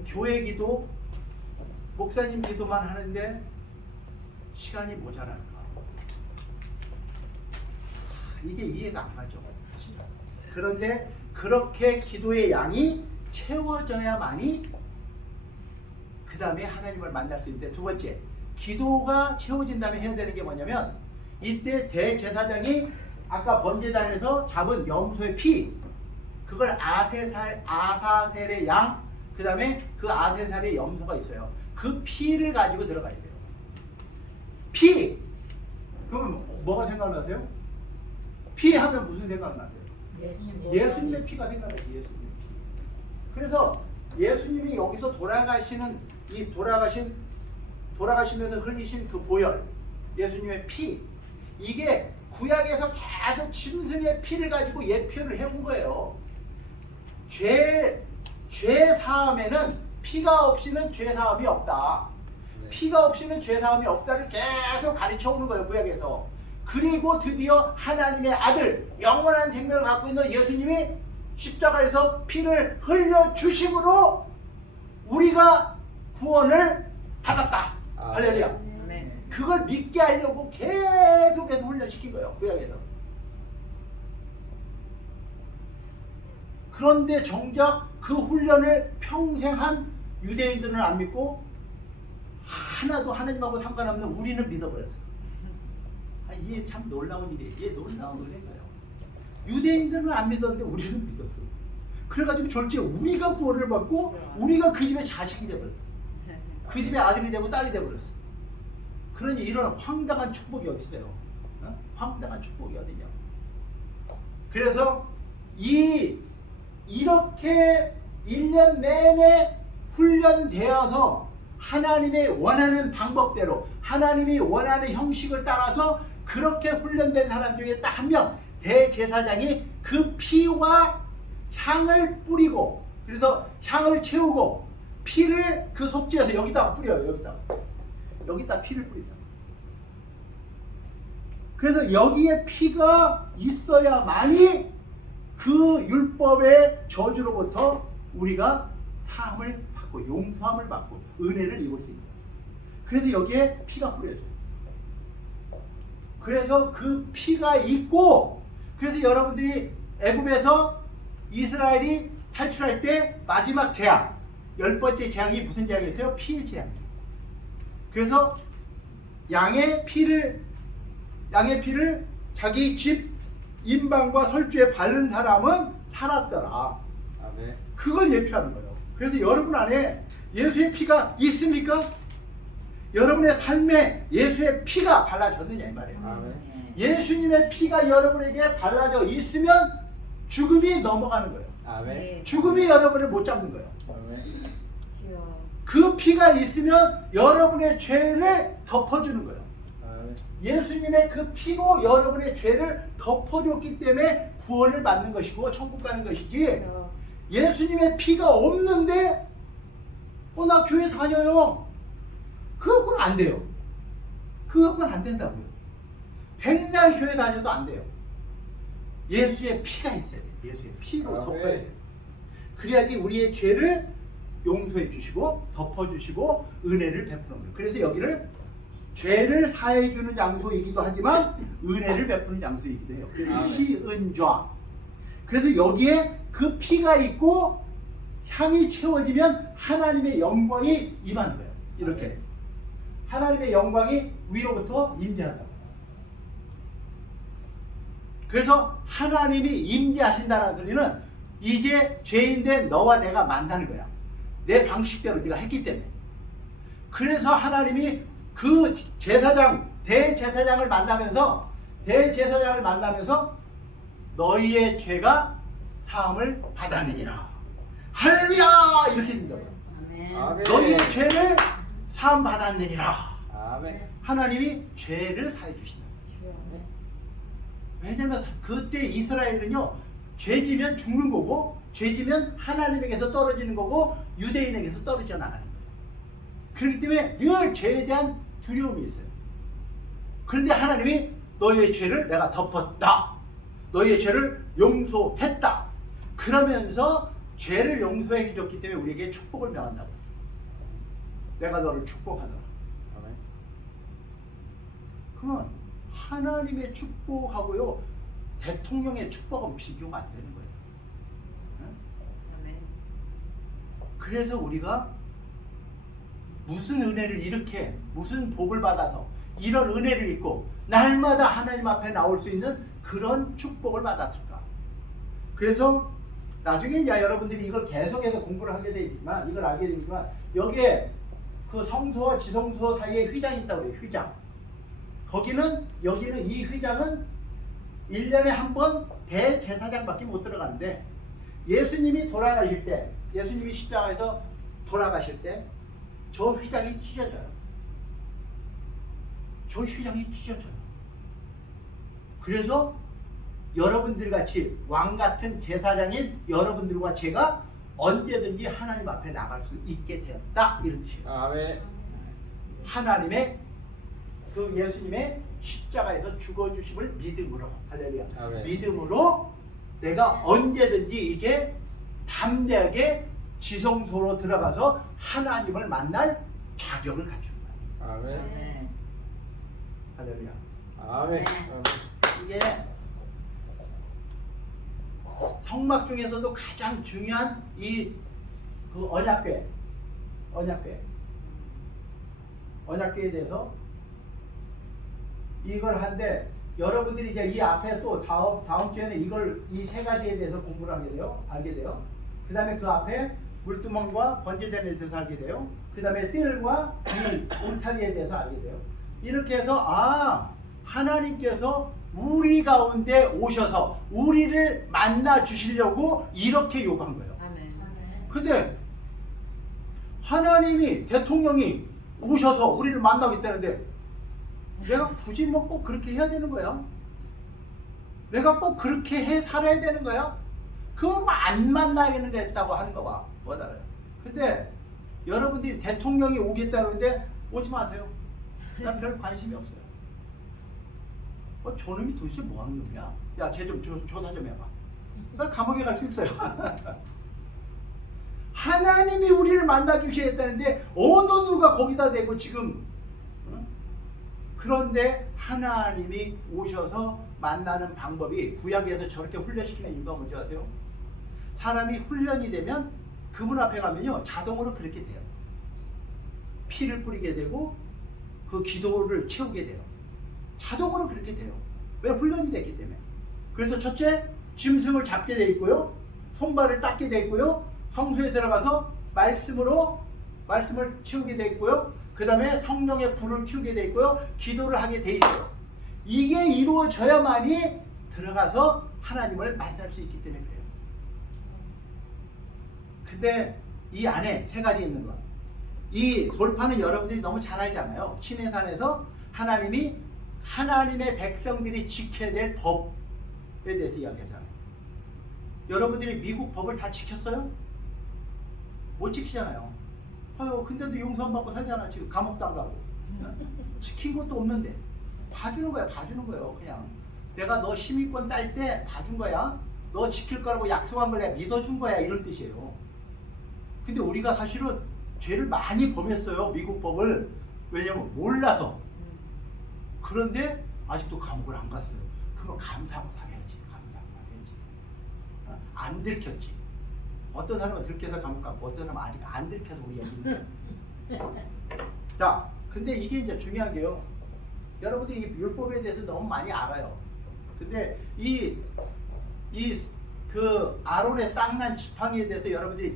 교회 기도, 목사님 기도만 하는데 시간이 모자랄까? 이게 이해가 안 가죠. 그런데 그렇게 기도의 양이 채워져야만이 그 다음에 하나님을 만날 수 있는데, 두 번째, 기도가 채워진 다음에 해야 되는 게 뭐냐면, 이때 대제사장이 아까 번제단에서 잡은 염소의 피, 그걸 아사셀의 양, 그 다음에 그 아세살의 염소가 있어요. 그 피를 가지고 들어가야 돼요. 피! 그러면 뭐가 생각나세요? 피 하면 무슨 생각나세요? 예수님의 피가 생각나요. 예수님의 피. 그래서 예수님이 여기서 돌아가시면서 흘리신 그 보혈, 예수님의 피, 이게 구약에서 계속 짐승의 피를 가지고 예표를 해온 거예요. 죄 사함에는 피가 없이는 죄 사함이 없다. 네. 피가 없이는 죄 사함이 없다를 계속 가르쳐 오는 거예요, 구약에서. 그리고 드디어 하나님의 아들, 영원한 생명을 갖고 있는 예수님이 십자가에서 피를 흘려 주심으로 우리가 구원을 받았다. 할렐루야. 그걸 믿게 하려고 계속해서 훈련시킨 거예요, 구약에서. 그런데 정작 그 훈련을 평생 한 유대인들은 안 믿고 하나도 하나님하고 상관없는 우리는 믿어버렸어요. 이게 참 놀라운 일이에요. 이게 놀라운 은혜가요. 유대인들은 안 믿었는데 우리는 믿었어. 그래가지고 졸지에 우리가 구원을 받고 우리가 그 집의 자식이 되버렸어. 그 집의 아들이 되고 딸이 되버렸어. 그러니 이런 황당한 축복이 어디 있어요? 황당한 축복이 어디냐? 그래서 이렇게 1년 내내 훈련되어서 하나님의 원하는 방법대로, 하나님이 원하는 형식을 따라서 그렇게 훈련된 사람 중에 딱 한 명, 대제사장이 그 피와 향을 뿌리고, 그래서 향을 채우고 피를 그 속죄해서 여기다가 뿌려요. 여기다 피를 뿌린다. 그래서 여기에 피가 있어야만이 그 율법의 저주로부터 우리가 사함을 받고 용서함을 받고 은혜를 입을 수 있는 거예요. 그래서 여기에 피가 뿌려져요. 그래서 그 피가 있고, 그래서 여러분들이 애굽에서 이스라엘이 탈출할 때 마지막 재앙, 10번째 재앙이 무슨 재앙이었어요? 피의 재앙이에요. 그래서 양의 피를 자기 집 임방과 설주에 바른 사람은 살았더라. 아멘. 그걸 예표하는 거예요. 그래서 여러분 안에 예수의 피가 있습니까? 여러분의 삶에 예수의 피가 발라졌느냐 이 말이에요. 아멘. 예수님의 피가 여러분에게 발라져 있으면 죽음이 넘어가는 거예요. 아멘. 죽음이 여러분을 못 잡는 거예요. 아멘. 그 피가 있으면 여러분의 죄를 덮어주는 거예요. 아멘. 예수님의 그 피로 여러분의 죄를 덮어줬기 때문에 구원을 받는 것이고 천국 가는 것이지, 예수님의 피가 없는데 나 교회 다녀요, 그건 안 돼요. 그건 안 된다고요. 백날 교회 다녀도 안 돼요. 예수의 피가 있어야 돼요. 예수의 피로 덮어야 돼요. 그래야지 우리의 죄를 용서해 주시고 덮어주시고 은혜를 베푸는 거예요. 그래서 여기를 죄를 사해 주는 장소이기도 하지만 은혜를 베푸는 장소이기도 해요. 그래서 피은좌. 그래서 여기에 그 피가 있고 향이 채워지면 하나님의 영광이 임하는 거예요. 이렇게 하나님의 영광이 위로부터 임재한다고. 그래서 하나님이 임재하신다는 소리는 이제 죄인된 너와 내가 만나는 거야. 내 방식대로 네가 했기 때문에. 그래서 하나님이 그 대제사장을 만나면서 너희의 죄가 사함을 받았느니라. 할렐루야! 이렇게 된다고요. 아멘. 너희의 죄를 사함 받았느니라. 아멘. 하나님이 죄를 사해 주신다. 왜냐면 그때 이스라엘은요 죄지면 죽는 거고, 죄지면 하나님에게서 떨어지는 거고, 유대인에게서 떨어져 나가는 거예요. 그렇기 때문에 늘 죄에 대한 두려움이 있어요. 그런데 하나님이 너희의 죄를 내가 덮었다, 너희의 죄를 용서했다, 그러면서 죄를 용서해 줬기 때문에 우리에게 축복을 명한다고. 내가 너를 축복하더라. 아멘. 그러면 하나님의 축복하고요, 대통령의 축복은 비교가 안 되는 거예요. 응? 아멘. 그래서 우리가 무슨 은혜를 이렇게, 무슨 복을 받아서 이런 은혜를 입고 날마다 하나님 앞에 나올 수 있는 그런 축복을 받았을까? 그래서 나중에 이제 여러분들이 이걸 계속해서 공부를 하게 되지만, 이걸 알게 되지만, 여기에 그 성소와 지성소 사이에 휘장이 있다고 그래요. 휘장. 여기는 이 휘장은 1년에 한 번 대제사장밖에 못 들어가는데, 예수님이 돌아가실 때, 예수님이 십자가에서 돌아가실 때 저 휘장이 찢어져요. 저 휘장이 찢어져요. 그래서 여러분들 같이 왕 같은 제사장인 여러분들과 제가 언제든지 하나님 앞에 나갈 수 있게 되었다, 이런 뜻이에요. 아멘. 하나님의 그 예수님의 십자가에서 죽어주심을 믿음으로, 할렐루야, 아멘. 믿음으로 내가 언제든지 이제 담대하게 지성소로 들어가서 하나님을 만날 자격을 갖춘 거예요. 아멘. 아멘. 할렐루야. 아멘. 이게 성막 중에서도 가장 중요한 그 언약궤에 대해서 이걸 한데, 여러분들이 이제 이 앞에 또 다음 주에는 이 세 가지에 대해서 공부를 알게 돼요. 그 다음에 그 앞에 물두멍과 번제단에 대해서 알게 돼요. 그 다음에 뜰과 이 울타리에 대해서 알게 돼요. 이렇게 해서 하나님께서 우리 가운데 오셔서 우리를 만나 주시려고 이렇게 요구한 거예요. 아멘. 근데 하나님이, 대통령이 오셔서 우리를 만나겠다는데 내가 굳이 뭐 꼭 그렇게 해야 되는 거야? 내가 꼭 그렇게 해 살아야 되는 거야? 그거 안 만나겠는 게 있다고 하는 거 봐. 뭐 달라요? 근데 여러분들이 대통령이 오겠다는데 오지 마세요. 난 별 관심이 없어요. 저놈이 도대체 뭐 하는 놈이야? 야, 쟤 좀 조사 좀 해봐. 나 감옥에 갈 수 있어요. 하나님이 우리를 만나 주시겠다는데 어느 누가 거기다 대고 지금, 응? 그런데 하나님이 오셔서 만나는 방법이, 구약에서 저렇게 훈련시키는 이유가 뭔지 아세요? 사람이 훈련이 되면 그분 앞에 가면요, 자동으로 그렇게 돼요. 피를 뿌리게 되고 그 기도를 채우게 돼요. 자동으로 그렇게 돼요. 왜? 훈련이 됐기 때문에. 그래서 첫째, 짐승을 잡게 돼 있고요, 손발을 닦게 돼 있고요, 성소에 들어가서 말씀을 채우게 돼 있고요, 그 다음에 성령의 불을 켜게 돼 있고요, 기도를 하게 돼 있어요. 이게 이루어져야만이 들어가서 하나님을 만날 수 있기 때문에 그래요. 근데 이 안에 세 가지 있는 것, 이 돌파는 여러분들이 너무 잘 알잖아요. 시내산에서 하나님의 백성들이 지켜야 될 법에 대해서 이야기하잖아요. 여러분들이 미국 법을 다 지켰어요? 못 지키잖아요. 근데도 용서 안 받고 살잖아. 지금 감옥도 안 가고. 지킨 것도 없는데 봐주는 거예요. 그냥 내가 너 시민권 딸 때 봐준 거야. 너 지킬 거라고 약속한 걸 내가 믿어준 거야, 이런 뜻이에요. 근데 우리가 사실은 죄를 많이 범했어요, 미국 법을. 왜냐면 몰라서. 그런데 아직도 감옥을 안 갔어요. 그러면 감사하고 살아야지. 안 들켰지. 어떤 사람은 들켜서 감옥 갔고, 어떤 사람은 아직 안 들켜서 우리 얘기는. 자, 근데 이게 이제 중요한 게요, 여러분들이 이 율법에 대해서 너무 많이 알아요. 근데 그 아론의 쌍난 지팡이에 대해서 여러분들이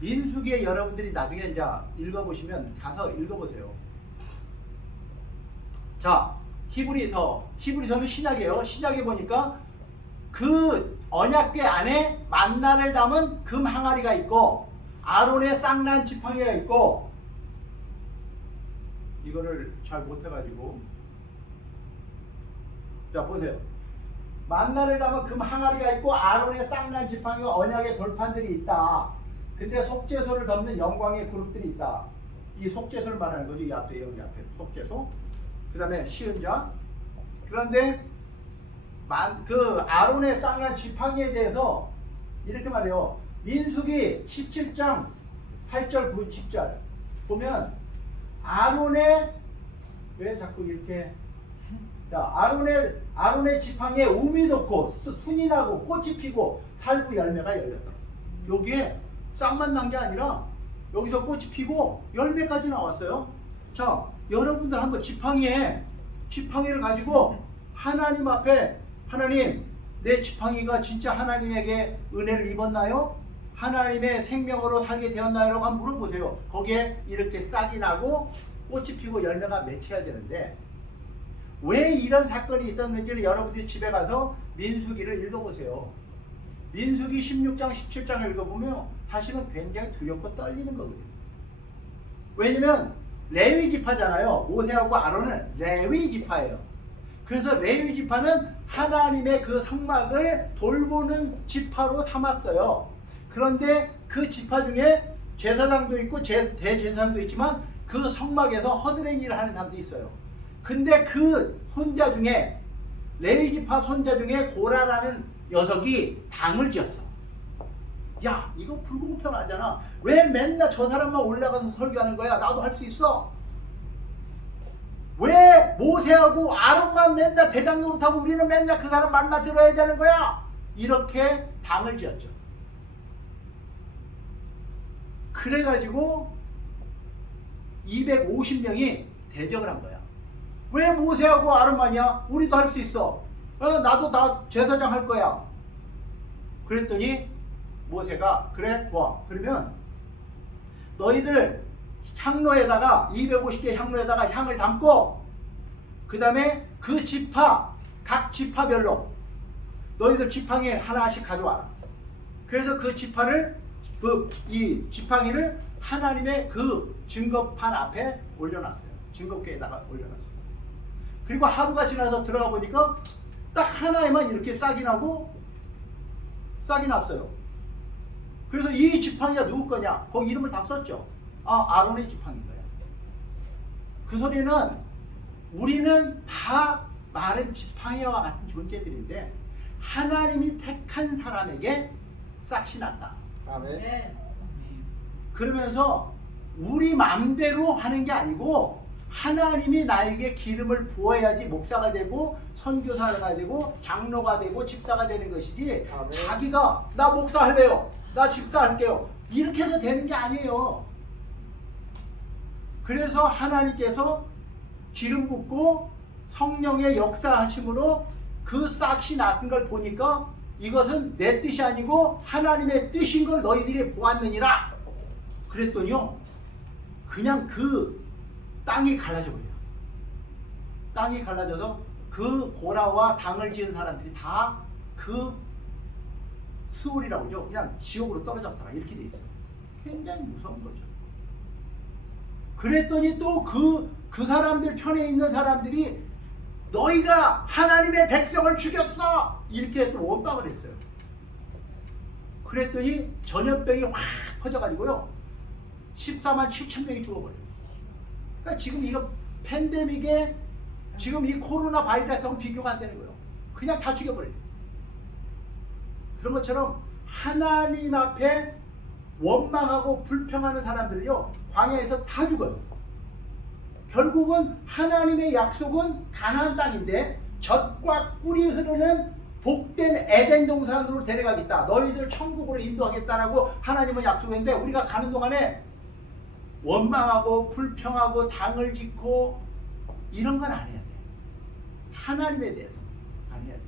민수기에 여러분들이 나중에 이제 읽어보시면, 가서 읽어보세요. 자, 히브리서는 신약이에요. 신약에 보니까 그 언약궤 안에 만나를 담은 금 항아리가 있고, 아론의 쌍난 지팡이가 있고, 이거를 잘 못해가지고, 자 보세요. 만나를 담은 금 항아리가 있고 아론의 쌍난 지팡이와 언약의 돌판들이 있다. 근데 속죄소를 덮는 영광의 그룹들이 있다. 이 속죄소를 말하는 거죠. 이 앞에 여기 앞에 속죄소. 그 다음에 시은자. 그런데 그 아론의 쌍난 지팡이에 대해서 이렇게 말해요. 민수기 17장 8절 9, 10절 보면 아론의 왜 자꾸 이렇게 자 아론의 지팡이에 um이 돋고 순이 나고 꽃이 피고 살구 열매가 열렸다. 여기에 쌍만 난 게 아니라 여기서 꽃이 피고 열매까지 나왔어요. 자, 여러분들 한번 지팡이를 가지고 하나님 앞에 하나님, 내 지팡이가 진짜 하나님에게 은혜를 입었나요? 하나님의 생명으로 살게 되었나요? 라고 한번 물어보세요. 거기에 이렇게 싹이 나고 꽃이 피고 열매가 맺혀야 되는데 왜 이런 사건이 있었는지를 여러분들이 집에 가서 민수기를 읽어보세요. 민수기 16장 17장을 읽어보면 사실은 굉장히 두렵고 떨리는 거거든요. 왜냐면 레위 지파잖아요. 모세하고 아론은 레위 지파예요. 그래서 레위 지파는 하나님의 그 성막을 돌보는 지파로 삼았어요. 그런데 그 지파 중에 제사장도 있고 대제사장도 있지만 그 성막에서 허드렛 일을 하는 사람도 있어요. 근데 그 손자 중에 레위 지파 손자 중에 고라라는 녀석이 당을 지었어. 야, 이거 불공평하잖아. 왜 맨날 저 사람만 올라가서 설교하는 거야? 나도 할 수 있어. 왜 모세하고 아론만 맨날 대장 노릇하고 우리는 맨날 그 사람 말만 들어야 되는 거야? 이렇게 당을 지었죠. 그래가지고 250명이 대적을 한 거야. 왜 모세하고 아론만이야? 우리도 할 수 있어. 나도 다 제사장 할 거야. 그랬더니 모세가 그래? 와, 그러면 너희들 향로에다가 250개 향로에다가 향을 담고 그 다음에 그 지파 각 지파별로 너희들 지팡이 하나씩 가져와라. 그래서 그 지파를 이 지팡이를 하나님의 그 증거판 앞에 올려놨어요. 증거궤에다가 올려놨어요. 그리고 하루가 지나서 들어가 보니까 딱 하나에만 이렇게 싹이 났어요. 그래서 이 지팡이가 누구 거냐? 거기 이름을 다 썼죠. 아론의 지팡이인 거야. 그 소리는 우리는 다 마른 지팡이와 같은 존재들인데 하나님이 택한 사람에게 싹이 났다. 아멘. 그러면서 우리 마음대로 하는 게 아니고 하나님이 나에게 기름을 부어야지 목사가 되고 선교사가 되고 장로가 되고 집사가 되는 것이지 아멘. 자기가 나 목사 할래요, 나 집사 할게요 이렇게 해서 되는 게 아니에요. 그래서 하나님께서 기름 붓고 성령의 역사하심으로 그 싹이 났은 걸 보니까 이것은 내 뜻이 아니고 하나님의 뜻인 걸 너희들이 보았느니라. 그랬더니요, 그냥 그 땅이 갈라져 버려요. 땅이 갈라져서 그 고라와 당을 지은 사람들이 다 그 스올이라고 하죠. 그냥 지옥으로 떨어졌더라. 이렇게 돼 있어요. 굉장히 무서운 거죠. 그랬더니 또 그 사람들 편에 있는 사람들이 너희가 하나님의 백성을 죽였어! 이렇게 또 원망을 했어요. 그랬더니 전염병이 확 퍼져가지고요 14만 7천 명이 죽어버려요. 그러니까 지금 이거 팬데믹에 지금 이 코로나 바이러스하고 비교가 안 되는 거예요. 그냥 다 죽여버려요. 그런 것처럼 하나님 앞에 원망하고 불평하는 사람들이요 광야에서 다 죽어요. 결국은 하나님의 약속은 가나안 땅인데 젖과 꿀이 흐르는 복된 에덴 동산으로 데려가겠다. 너희들 천국으로 인도하겠다라고 하나님은 약속했는데 우리가 가는 동안에 원망하고 불평하고 당을 짓고 이런 건 안 해야 돼. 하나님에 대해서 안 해야 돼.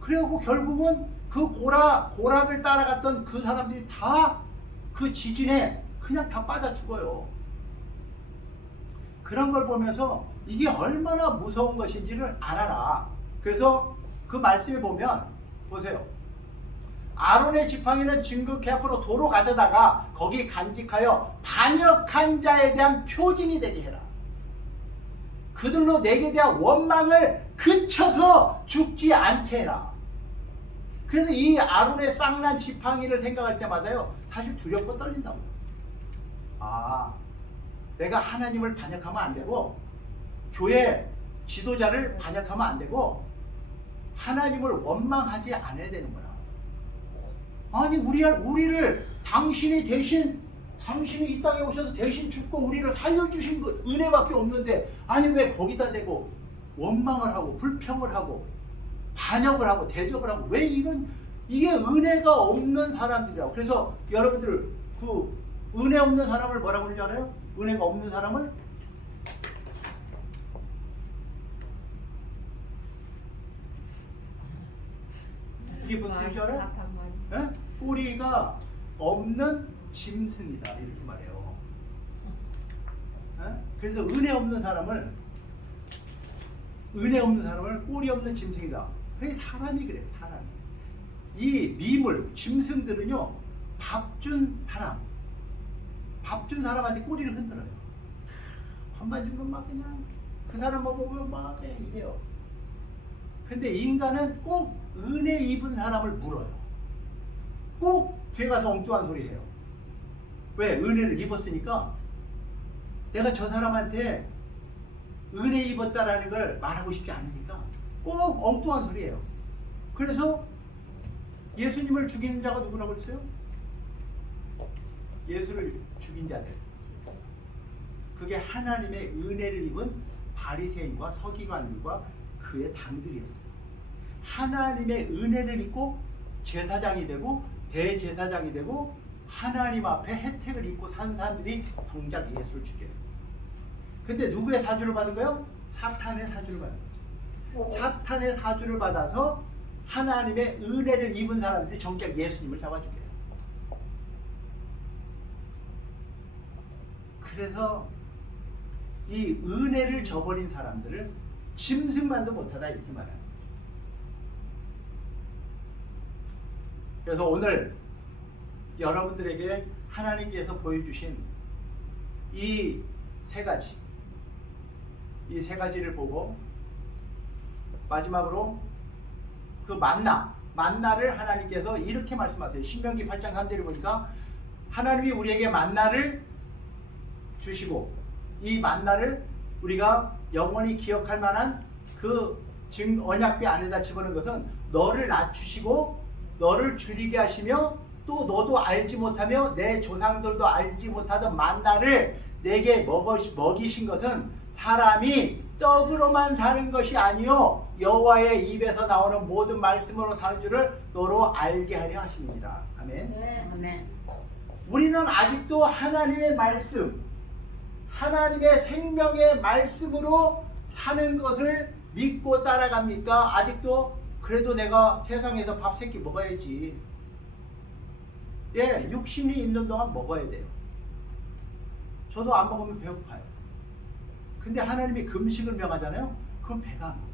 그리고 결국은 그 고락을 따라갔던 그 사람들이 다 그 지진에 그냥 다 빠져 죽어요. 그런 걸 보면서 이게 얼마나 무서운 것인지를 알아라. 그래서 그 말씀에 보면 보세요. 아론의 지팡이는 증거궤 앞으로 도로 가져다가 거기 간직하여 반역한 자에 대한 표징이 되게 해라. 그들로 내게 대한 원망을 그쳐서 죽지 않게 해라. 그래서 이 아론의 쌍난 지팡이를 생각할 때마다요, 사실 두렵고 떨린다고요. 아, 내가 하나님을 반역하면 안 되고, 교회 지도자를 반역하면 안 되고, 하나님을 원망하지 않아야 되는 거야. 아니, 우리를 당신이 이 땅에 오셔서 대신 죽고 우리를 살려주신 그 은혜밖에 없는데, 아니 왜 거기다 대고 원망을 하고 불평을 하고 반역을 하고 대적을 하고, 왜 이게 은혜가 없는 사람들이라고. 그래서 여러분들 그 은혜 없는 사람을 뭐라고 그러지 알아요? 은혜가 없는 사람을 이게 무슨 뜻인지 알아요? 예? 뿌리가 없는 짐승이다, 이렇게 말해요. 예? 그래서 은혜 없는 사람을 뿌리 없는 짐승이다. 그게 사람이 그래요. 사람이. 이 미물 짐승들은요, 밥 준 사람한테 꼬리를 흔들어요. 밥만 주면 막 그냥 그 사람만 보면 막 그냥 이래요. 근데 인간은 꼭 은혜 입은 사람을 물어요. 꼭 뒤에 가서 엉뚱한 소리 해요. 왜? 은혜를 입었으니까 내가 저 사람한테 은혜 입었다라는 걸 말하고 싶지 않으니까 꼭 엉뚱한 소리 해요. 그래서 예수님을 죽이는 자가 누구라고 그랬어요? 예수를 죽인 자들. 그게 하나님의 은혜를 입은 바리새인과 서기관들과 그의 당들이었어요. 하나님의 은혜를 입고 제사장이 되고 대제사장이 되고 하나님 앞에 혜택을 입고 산 사람들이 정작 예수를 죽여요. 근데 누구의 사주를 받은 거예요? 사탄의 사주를 받은 거죠. 사탄의 사주를 받아서 하나님의 은혜를 입은 사람들이 정작 예수님을 잡아 죽여요. 그래서 이 은혜를 저버린 사람들을 짐승만도 못하다, 이렇게 말해요. 그래서 오늘 여러분들에게 하나님께서 보여주신 이 세 가지를 보고 마지막으로 그 만나를 하나님께서 이렇게 말씀하세요. 신명기 8장 3절에 보니까 하나님이 우리에게 만나를 주시고, 이 만나를 우리가 영원히 기억할 만한 그 언약궤 안에다 집어넣은 것은 너를 낮추시고 너를 줄이게 하시며, 또 너도 알지 못하며 내 조상들도 알지 못하던 만나를 내게 먹이신 것은 사람이 떡으로만 사는 것이 아니요 여호와의 입에서 나오는 모든 말씀으로 사는 줄을 너로 알게 하려 하십니다. 아멘. 네. 아멘. 우리는 아직도 하나님의 말씀, 하나님의 생명의 말씀으로 사는 것을 믿고 따라갑니까? 아직도 그래도 내가 세상에서 밥 세 끼 먹어야지. 예, 육신이 있는 동안 먹어야 돼요. 저도 안 먹으면 배고파요. 근데 하나님이 금식을 명하잖아요. 그럼 배가 안 고파.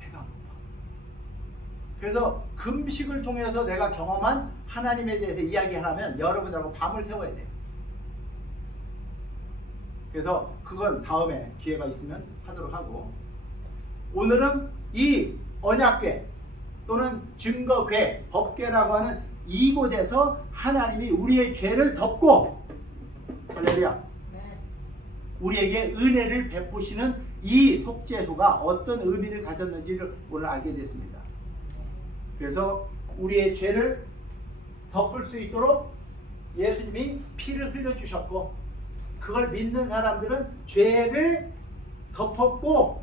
배가 안 고파. 그래서 금식을 통해서 내가 경험한 하나님에 대해서 이야기하려면 여러분들하고 밤을 새워야 돼요. 그래서 그건 다음에 기회가 있으면 하도록 하고, 오늘은 이 언약궤 또는 증거궤, 법궤라고 하는 이곳에서 하나님이 우리의 죄를 덮고, 할렐루야, 우리에게 은혜를 베푸시는 이 속죄소가 어떤 의미를 가졌는지를 오늘 알게 됐습니다. 그래서 우리의 죄를 덮을 수 있도록 예수님이 피를 흘려주셨고, 그걸 믿는 사람들은 죄를 덮었고,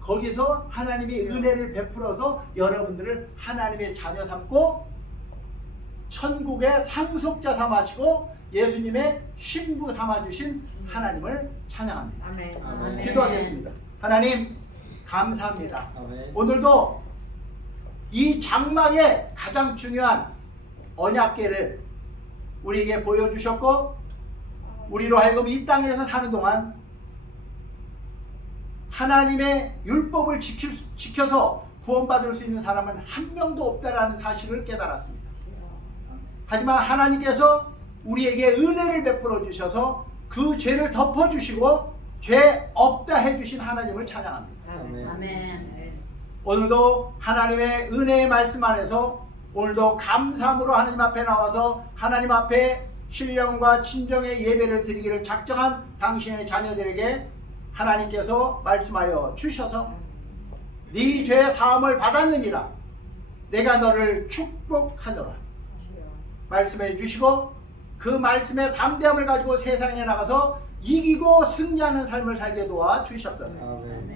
거기서 하나님이 은혜를 베풀어서 여러분들을 하나님의 자녀 삼고 천국의 상속자 삼아주고 예수님의 신부 삼아주신 하나님을 찬양합니다. 아멘. 아멘. 기도하겠습니다. 하나님 감사합니다. 아멘. 오늘도 이 장막의 가장 중요한 언약궤를 우리에게 보여주셨고, 우리로 하여금 이 땅에서 사는 동안 하나님의 율법을 지켜서 구원받을 수 있는 사람은 한 명도 없다라는 사실을 깨달았습니다. 하지만 하나님께서 우리에게 은혜를 베풀어 주셔서 그 죄를 덮어주시고 죄 없다 해주신 하나님을 찬양합니다. 아멘. 아멘. 오늘도 하나님의 은혜의 말씀 안에서 오늘도 감사함으로 하나님 앞에 나와서 하나님 앞에 신령과 친정의 예배를 드리기를 작정한 당신의 자녀들에게 하나님께서 말씀하여 주셔서 네 죄 사함을 받았느니라 내가 너를 축복하노라 말씀해 주시고 그 말씀의 담대함을 가지고 세상에 나가서 이기고 승리하는 삶을 살게 도와 주셨다. 아멘.